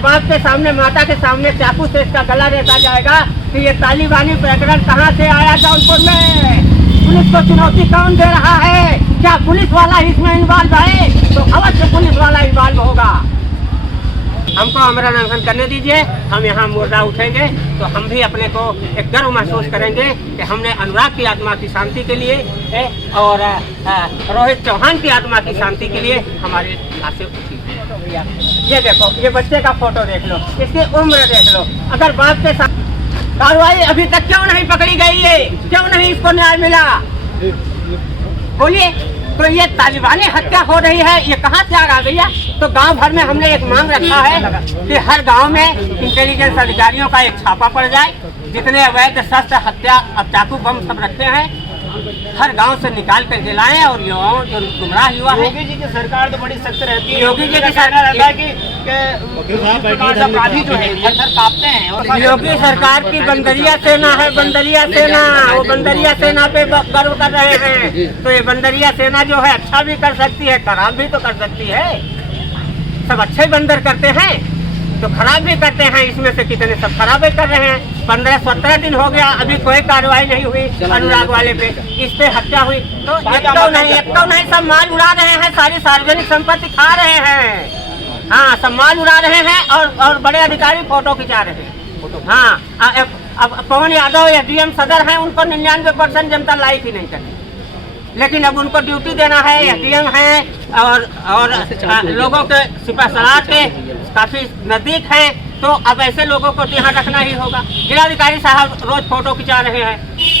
बाप के सामने, माता के सामने चाकू से इसका गला रेता जाएगा कि ये तालिबानी प्रकरण कहाँ से आया जौनपुर में। पुलिस को चुनौती कौन दे रहा है? क्या पुलिस वाला इसमें इन्वॉल्व है? तो अवश्य पुलिस वाला इन्वॉल्व होगा। हमको हमारा लंघन करने दीजिए, हम यहाँ मुर्दा उठेंगे तो हम भी अपने को एक गर्व महसूस करेंगे कि हमने अनुराग की आत्मा की शांति के लिए और रोहित चौहान की आत्मा की शांति के लिए हमारी आंखें उठी। ये देखो, ये बच्चे का फोटो देख लो, इसकी उम्र देख लो। अगर बाप के साथ कार्रवाई अभी तक क्यों नहीं पकड़ी गई है? क्यों नहीं इसको न्याय मिला? बोलिए। तो ये तालिबानी हत्या हो रही है, ये कहाँ से आ रहा भैया? तो गांव भर में हमने एक मांग रखा है कि हर गांव में इंटेलिजेंस अधिकारियों का एक छापा पड़ जाए। जितने अवैध शस्त्र, हत्या, अब चाकू बम सब रखते हैं, हर गांव से निकाल कर दिलाएं। और युवाओं जो गुमराह युवा है, योगी जी की सरकार तो बड़ी सख्त रहती है। योगी जी की सरकार रहता है कि अपराधी जो है घर कांपते हैं। और योगी सरकार की बंदरिया सेना है, बंदरिया सेना। वो बंदरिया सेना पे गर्व कर रहे हैं। तो ये बंदरिया सेना जो है अच्छा भी कर सकती है, खराब भी तो कर सकती है। सब अच्छे बंदर करते हैं तो खराब भी करते हैं। इसमें से कितने सब खराब भी कर रहे हैं। 15-17 दिन हो गया, अभी कोई कार्रवाई नहीं हुई अनुराग वाले पे। इस पे हत्या हुई तो एक तो नहीं सब माल उड़ा रहे हैं, सारी सार्वजनिक संपत्ति खा रहे हैं। हाँ, सब माल उड़ा रहे हैं और बड़े अधिकारी फोटो खिंचा रहे हैं। हाँ, अब पवन यादव एसडीएम सदर हैं, उनको 99% जनता लाइक ही नहीं करती। लेकिन अब उनको ड्यूटी देना है, एसडीएम है और लोगों के सिपहसालार के काफी नजदीक है, तो अब ऐसे लोगों को ध्यान रखना ही होगा। जिलाधिकारी साहब रोज फोटो खिंचा रहे हैं,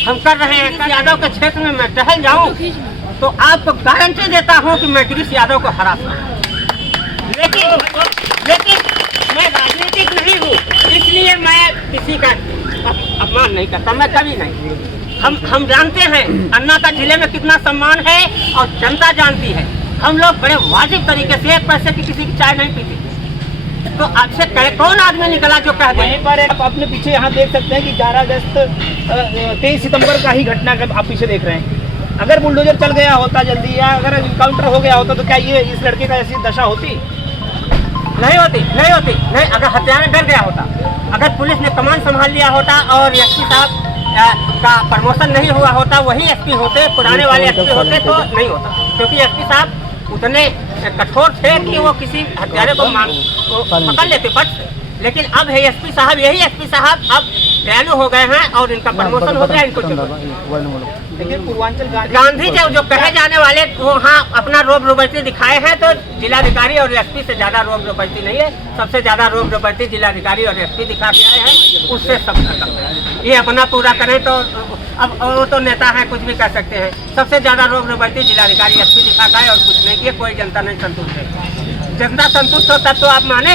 हम कर रहे हैं। यादव के क्षेत्र में मैं टहल जाऊं तो आपको गारंटी देता हूं कि मैं गिरीश यादव को हरा सकूं। लेकिन मैं राजनीतिक नहीं हूं, इसलिए मैं किसी का अपमान नहीं करता, मैं कभी नहीं। हम जानते हैं अन्ना का जिले में कितना सम्मान है और जनता जानती है। हम लोग बड़े वाजिब तरीके से 1 पैसे की किसी की चाय नहीं पीते। तो आपसे कौन आदमी निकला जो कह दे? वहीं पर आप अपने पीछे यहाँ देख सकते हैं कि 11 अगस्त 23 सितंबर का ही घटना आप पीछे देख रहे हैं। अगर बुलडोजर चल गया होता जल्दी, या अगर इनकाउंटर हो गया होता, तो क्या ये इस लड़के का ऐसी दशा होती? नहीं होती। अगर हत्यारा डर गया होता, अगर पुलिस ने कमान संभाल लिया होता और एसपी साहब का प्रमोशन नहीं हुआ होता, वही एसपी होते, पुराने वाले एसपी होते तो नहीं होता। क्योंकि एसपी साहब उतने कठोर थे कि वो किसी हत्यारे को पकड़ लेते फट से। लेकिन अब है एसपी साहब, यही एसपी साहब अब दयालु हो गए हैं और इनका प्रमोशन हो गया। इनको लेकिन पूर्वांचल गांधी जो कहे जाने वाले वो हाँ अपना रोब रोबस्ती दिखाए हैं, तो जिलाधिकारी और एसपी से ज्यादा रोब रोबस्ती नहीं है। सबसे ज्यादा रोब रोबस्ती जिलाधिकारी और एसपी दिखा के आए हैं, उससे सब खत्म। ये अपना पूरा करें तो अब वो तो नेता है, कुछ भी कर सकते हैं। सबसे ज्यादा रोब रोबस्ती जिलाधिकारी एसपी दिखा गए और कुछ नहीं किए। कोई जनता नहीं संतुष्ट है। जनता संतुष्ट हो तब तो आप माने,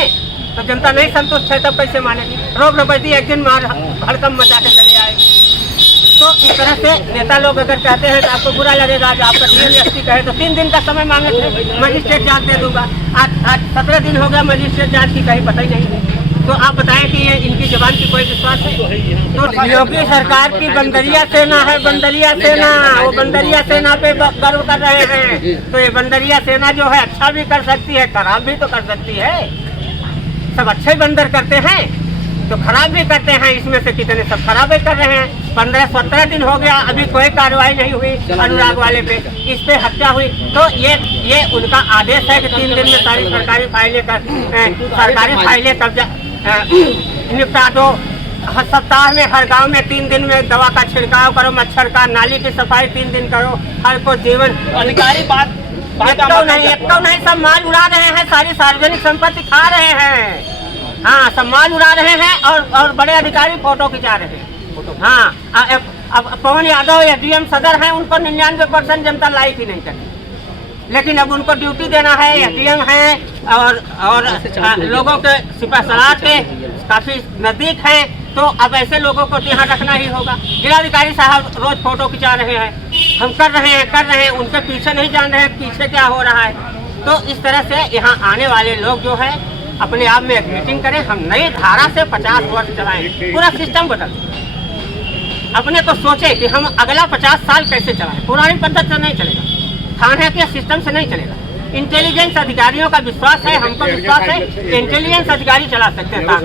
तो जनता नहीं संतुष्ट है तब कैसे मानेगी? रोब रोबस्ती एक दिन मार भड़कम मचा के चले आए। तो इस तरह से नेता लोग अगर कहते हैं तो आपको बुरा लगेगा। जो आपका डीएसपी कहे तो 3 दिन का समय मांगे थे, मजिस्ट्रेट जांच दे दूंगा। आज 17 दिन हो गया मजिस्ट्रेट जांच की, कहीं पता ही नहीं। तो आप बताएं कि ये इनकी जबान की कोई विश्वास है? तो योगी सरकार की बंदरिया सेना है, बंदरिया सेना। वो बंदरिया सेना पे गर्व कर रहे हैं। तो ये बंदरिया सेना जो है अच्छा भी कर सकती है, खराब भी तो कर सकती है। सब अच्छे बंदर करते हैं तो खराब भी करते हैं। इसमें से कितने सब खराब भी कर रहे हैं। 15-17 दिन हो गया, अभी कोई कार्रवाई नहीं हुई अनुराग वाले पे। इस पे हत्या हुई तो ये उनका आदेश है कि 3 दिन में सारी सरकारी फाइलें कब्जा निपटा दो। सप्ताह में हर गांव में 3 दिन में दवा का छिड़काव करो, मच्छर का, नाली की सफाई 3 दिन करो। हर को जीवन अधिकारी बात एक तो नहीं सब माल उड़ा रहे हैं, सारी सार्वजनिक संपत्ति खा रहे हैं। हाँ, सब माल उड़ा रहे हैं और बड़े अधिकारी फोटो खिंचा रहे हैं। हाँ, अब पवन यादव एसडीएम सदर हैं, उनको 99% जनता लाइक ही नहीं करती। लेकिन अब उनको ड्यूटी देना है, एसडीएम है और लोगों के सिपहसालार के काफी नजदीक है, तो अब ऐसे लोगों को ध्यान रखना ही होगा। जिलाधिकारी साहब रोज फोटो खिंचा रहे हैं, हम कर रहे हैं, उनके पीछे नहीं जान रहे पीछे क्या हो रहा है। तो इस तरह से यहाँ आने वाले लोग जो है अपने आप में एक मीटिंग करें, हम नई धारा से 50 वर्ष चलाएं, पूरा सिस्टम बदल। अपने को सोचे कि हम अगला 50 साल कैसे चलाएं। पुरानी पद्धति से नहीं चलेगा, थाने के सिस्टम से नहीं चलेगा। इंटेलिजेंस अधिकारियों का विश्वास है, हमको विश्वास है कि इंटेलिजेंस अधिकारी चला सकते हैं थाना।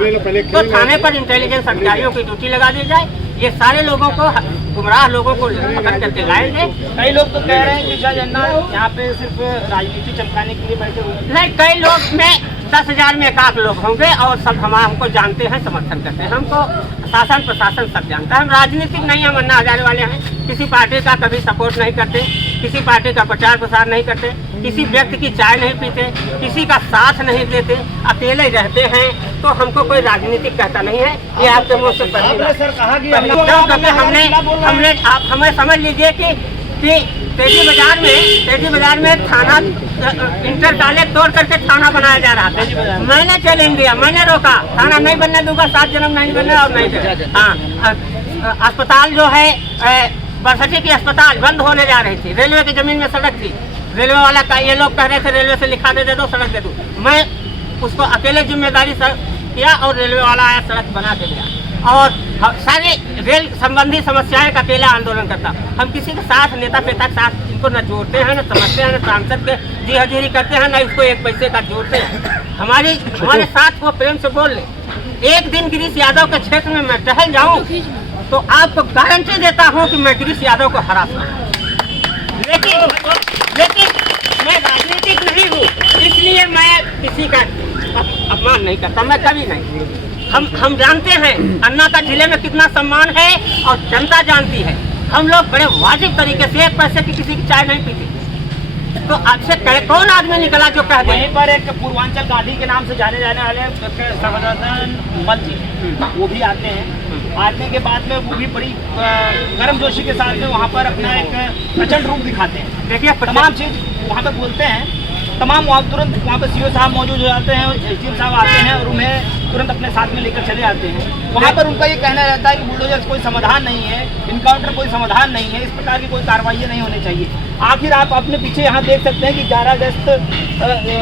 तो थाने पर इंटेलिजेंस अधिकारियों की ड्यूटी लगा दी जाए, ये सारे लोगों को, गुमराह लोगों को पकड़ करके लाएंगे। कई लोग तो कह रहे हैं कि शाह जन्नत यहाँ पे सिर्फ राजनीति चमकाने के लिए बैठे हुए हैं। नहीं, कई लोग में 10,000 में 1 लोग होंगे और सब हमको जानते हैं, समर्थन करते हैं। हमको शासन प्रशासन सब जानता है। हम राजनीतिक नहीं, हम अन्ना हजारे वाले हैं। किसी पार्टी का कभी सपोर्ट नहीं करते, किसी पार्टी का प्रचार प्रसार नहीं करते, किसी व्यक्ति की चाय नहीं पीते, किसी का साथ नहीं देते, अकेले रहते हैं। तो हमको कोई राजनीतिक कहता नहीं है। ये आपके मुँह से सर कहा कि हमने आप हमें समझ लीजिए कि तेजी बाजार में थाना इंटर कॉलेज तोड़ करके थाना बनाया जा रहा था। मैंने चैलेंज दिया, मैंने रोका, थाना नहीं बनने दूंगा, 7 जन्म नहीं बनने और नहीं। हाँ, अस्पताल जो है बरसठी की अस्पताल बंद होने जा रही थी, रेलवे की जमीन में सड़क थी। रेलवे वाला का ये लोग कह रहे थे रेलवे से लिखा दे दो, सड़क दे दो। मैं उसको अकेले जिम्मेदारी किया और रेलवे वाला आया, सड़क बना के दिया। और सारी रेल संबंधी समस्याएं का अकेला आंदोलन करता। हम किसी के साथ, नेता पेता के साथ इनको न जोड़ते हैं, न समझते हैं, न सांसद के जी हजूरी करते हैं, न इसको 1 पैसे का जोड़ते हैं। हमारे साथ वो प्रेम से बोल ले। एक दिन गिरीश यादव के क्षेत्र में मैं टहल जाऊं तो आपको गारंटी देता हूं कि मैं गिरीश यादव को हरा सकूं। लेकिन मैं राजनीतिक नहीं हूं, इसलिए मैं किसी का अपमान नहीं करता, मैं कभी नहीं। हम जानते हैं अन्ना का जिले में कितना सम्मान है और जनता जानती है। हम लोग बड़े वाजिब तरीके से 1 पैसे की किसी की चाय नहीं पीते। तो आपसे कौन आदमी निकला जो कह दे? वहीं पर एक पूर्वांचल गांधी के नाम से जाने जाने वाले सर्वदान मल जी, वो भी आते हैं। आने के बाद में वो भी बड़ी गर्मजोशी के साथ में वहाँ पर अपना एक प्रचंड रूप दिखाते हैं। देखिए तमाम चीज वहाँ पर बोलते हैं, तमाम तुरंत वहाँ पर सीओ साहब मौजूद हो जाते हैं, एसडीएम साहब आते हैं और उन्हें तुरंत अपने साथ में लेकर चले आते हैं। वहाँ पर उनका ये कहना रहता है कि बुलडोजर कोई समाधान नहीं है, इनकाउंटर कोई समाधान नहीं है, इस प्रकार की कोई कार्रवाई नहीं होनी चाहिए। आखिर आप अपने पीछे यहाँ देख सकते हैं कि 11 अगस्त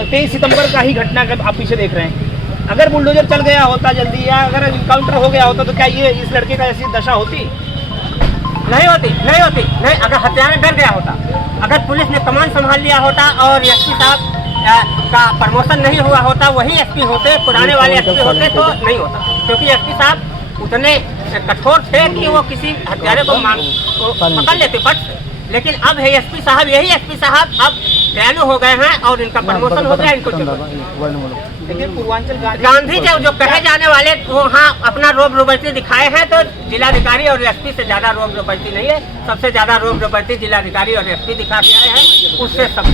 23 सितंबर का ही घटना आप पीछे देख रहे हैं। अगर बुलडोजर चल गया होता जल्दी या अगर इनकाउंटर हो गया होता तो क्या ये इस लड़के का ऐसी दशा होती? नहीं होती। अगर हत्यारा डर गया होता, अगर पुलिस ने कमान संभाल लिया होता और एसपी साहब का प्रमोशन नहीं हुआ होता, वही एसपी होते, पुराने वाले एसपी होते तो नहीं होता। क्योंकि एसपी साहब उतने कठोर थे कि वो किसी हत्यारे को पकड़ लेते फट से। लेकिन अब है एसपी साहब, यही एसपी साहब अब दयालु हो गए हैं और इनका प्रमोशन हो गया। इनको लेकिन पूर्वांचल गांधी जो कहे जाने वाले वो हाँ अपना रोब रोबर्ती दिखाए हैं, तो जिलाधिकारी और एसपी से ज्यादा रोब रोबर्ती नहीं है। सबसे ज्यादा रोब रोबर्ती जिलाधिकारी और एसपी दिखा के आए हैं, उससे सब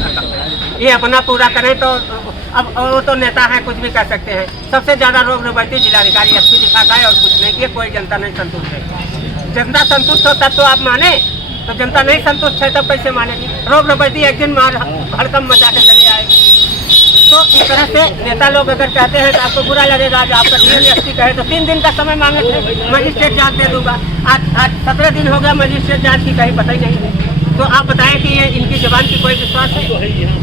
ये अपना पूरा करें तो अब वो तो नेता है, कुछ भी कर सकते हैं। सबसे ज्यादा रोब रोबर्ती जिलाधिकारी एसपी दिखाता है और कुछ नहीं किया। कोई जनता नहीं संतुष्ट है। जनता संतुष्ट हो तब तो आप माने, तो जनता नहीं संतुष्ट है तब कैसे मानेगी? रोब रोबर्ती एक दिन हड़कम मचा के चले आए। तो इस तरह से नेता लोग अगर कहते हैं तो आपको बुरा लगेगा। आज आपका डीएसपी कहे तो 3 दिन का समय मांगे थे, मजिस्ट्रेट जांच दे दूंगा। आज 17 दिन हो गया मजिस्ट्रेट जांच की, कहीं पता ही नहीं है। तो आप बताएं कि ये इनकी जबान की कोई विश्वास है?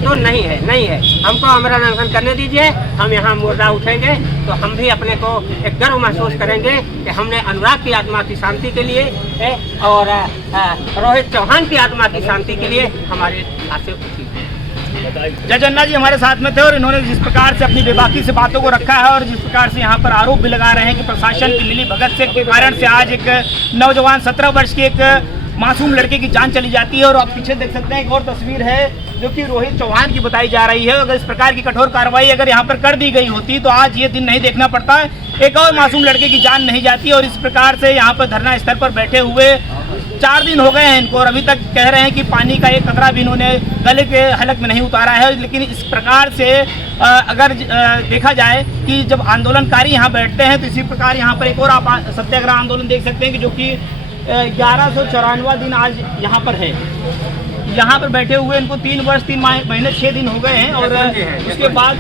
तो नहीं है। हमको हमारा अनशन करने दीजिए, हम यहाँ मुर्दा उठेंगे तो हम भी अपने को एक गर्व महसूस करेंगे कि हमने अनुराग की आत्मा की शांति के लिए और रोहित चौहान की आत्मा की शांति के लिए हमारे आंखें उठी। जय जन्ना जी हमारे साथ में थे और इन्होंने जिस प्रकार से अपनी बेबाकी से बातों को रखा है और जिस प्रकार से यहाँ पर आरोप भी लगा रहे हैं कि प्रशासन की मिली भगत से के कारण से आज एक नौजवान 17 वर्ष की एक मासूम लड़के की जान चली जाती है। और आप पीछे देख सकते हैं एक और तस्वीर है जो कि रोहित चौहान की बताई जा रही है। अगर इस प्रकार की कठोर कार्रवाई अगर यहाँ पर कर दी गई होती तो आज ये दिन नहीं देखना पड़ता, एक और मासूम लड़के की जान नहीं जाती। और इस प्रकार से यहाँ पर धरना स्थल पर बैठे हुए 4 दिन हो गए हैं इनको और अभी तक कह रहे हैं कि पानी का एक कतरा भी इन्होंने गले के हलक में नहीं उतारा है। लेकिन इस प्रकार से अगर देखा जाए कि जब आंदोलनकारी यहाँ बैठते हैं तो इसी प्रकार यहाँ पर एक और आप सत्याग्रह आंदोलन देख सकते हैं कि जो कि 1194वां दिन आज यहाँ पर है। यहाँ पर बैठे हुए इनको 3 वर्ष 3 महीने 6 दिन हो गए हैं और उसके बाद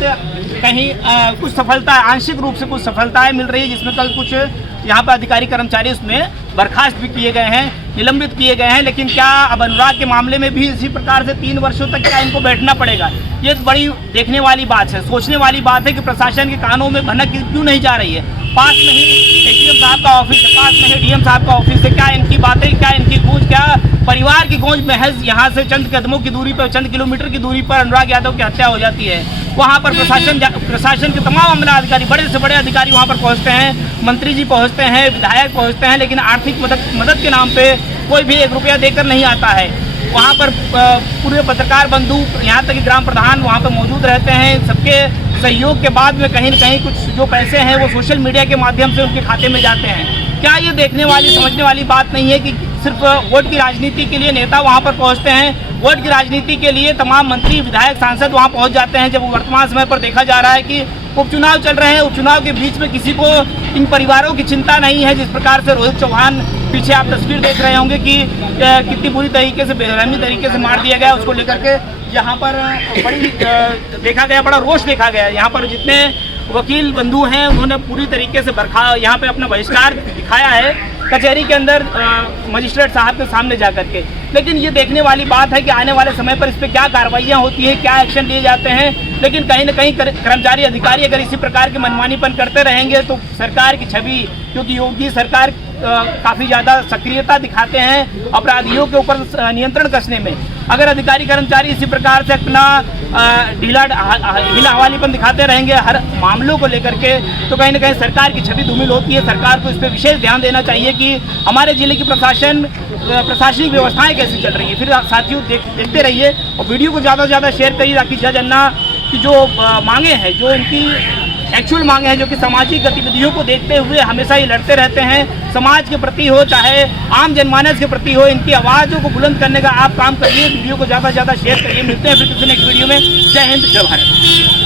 कहीं कुछ सफलता, आंशिक रूप से कुछ सफलताएं मिल रही है, जिसमें कल कुछ यहाँ पर अधिकारी कर्मचारी उसमें बर्खास्त भी किए गए हैं, निलंबित किए गए हैं। लेकिन क्या अब अनुराग के मामले में भी इसी प्रकार से 3 वर्षों तक क्या इनको बैठना पड़ेगा? ये एक बड़ी देखने वाली बात है, सोचने वाली बात है कि प्रशासन के कानों में भनक क्यों नहीं जा रही है। पास में ही एसडीएम साहब का ऑफिस है, पास में ही डीएम साहब का ऑफिस है। क्या इनकी बातें, क्या इनकी गूंज, क्या परिवार की गूंज महज यहाँ से चंद कदमों की दूरी पर, चंद किलोमीटर की दूरी पर अनुराग यादव की हत्या हो जाती है। वहाँ पर प्रशासन के तमाम अमला अधिकारी, बड़े से बड़े अधिकारी वहाँ पर पहुँचते हैं, मंत्री जी पहुँचते हैं, विधायक पहुँचते हैं, लेकिन आर्थिक मदद के नाम पे कोई भी 1 रुपया देकर नहीं आता है। वहाँ पर पूरे पत्रकार बंधु, यहाँ तक कि ग्राम प्रधान वहाँ पर मौजूद रहते हैं। सबके सहयोग के बाद में कहीं न कहीं कुछ जो पैसे हैं वो सोशल मीडिया के माध्यम से उनके खाते में जाते हैं। क्या ये देखने वाली, समझने वाली बात नहीं है कि सिर्फ वोट की राजनीति के लिए नेता वहाँ पर पहुँचते हैं, वोट की राजनीति के लिए तमाम मंत्री, विधायक, सांसद वहाँ पहुँच जाते हैं, जब वर्तमान समय पर देखा जा रहा है कि उपचुनाव चल रहे हैं। उपचुनाव के बीच में किसी को इन परिवारों की चिंता नहीं है। जिस प्रकार से रोहित चौहान, पीछे आप तस्वीर देख रहे होंगे कि कितनी बुरी तरीके से, बेरहमी तरीके से मार दिया गया, उसको लेकर के यहाँ पर बड़ी देखा गया, बड़ा रोष देखा गया। यहाँ पर जितने वकील बंधु हैं उन्होंने पूरी तरीके से यहाँ पे अपना बहिष्कार दिखाया है कचहरी के अंदर मजिस्ट्रेट साहब के सामने जा करके। लेकिन ये देखने वाली बात है कि आने वाले समय पर इस पर क्या कार्रवाइयाँ होती हैं, क्या एक्शन लिए जाते हैं। लेकिन कहीं न कहीं कर्मचारी, अधिकारी अगर इसी प्रकार के मनमानीपन करते रहेंगे तो सरकार की छवि, क्योंकि योगी सरकार काफ़ी ज़्यादा सक्रियता दिखाते हैं अपराधियों के ऊपर नियंत्रण कसने में, अगर अधिकारी कर्मचारी इसी प्रकार से अपना ढीला हवालीपन दिखाते रहेंगे हर मामलों को लेकर के, तो कहीं ना कहीं सरकार की छवि धूमिल होती है। सरकार को इस पर विशेष ध्यान देना चाहिए कि हमारे जिले की प्रशासनिक व्यवस्थाएं कैसी चल रही है। फिर साथियों देखते रहिए और वीडियो को ज़्यादा से ज़्यादा शेयर करिए, ताकि जज अन्ना की जो मांगे हैं, जो इनकी एक्चुअल मांगे हैं, जो कि सामाजिक गतिविधियों को देखते हुए हमेशा ही लड़ते रहते हैं, समाज के प्रति हो चाहे आम जनमानस के प्रति हो, इनकी आवाज़ों को बुलंद करने का आप काम करिए। वीडियो को ज़्यादा से ज़्यादा शेयर करिए। मिलते हैं फिर किसी नेक्स्ट वीडियो में। जय हिंद, जय भारत।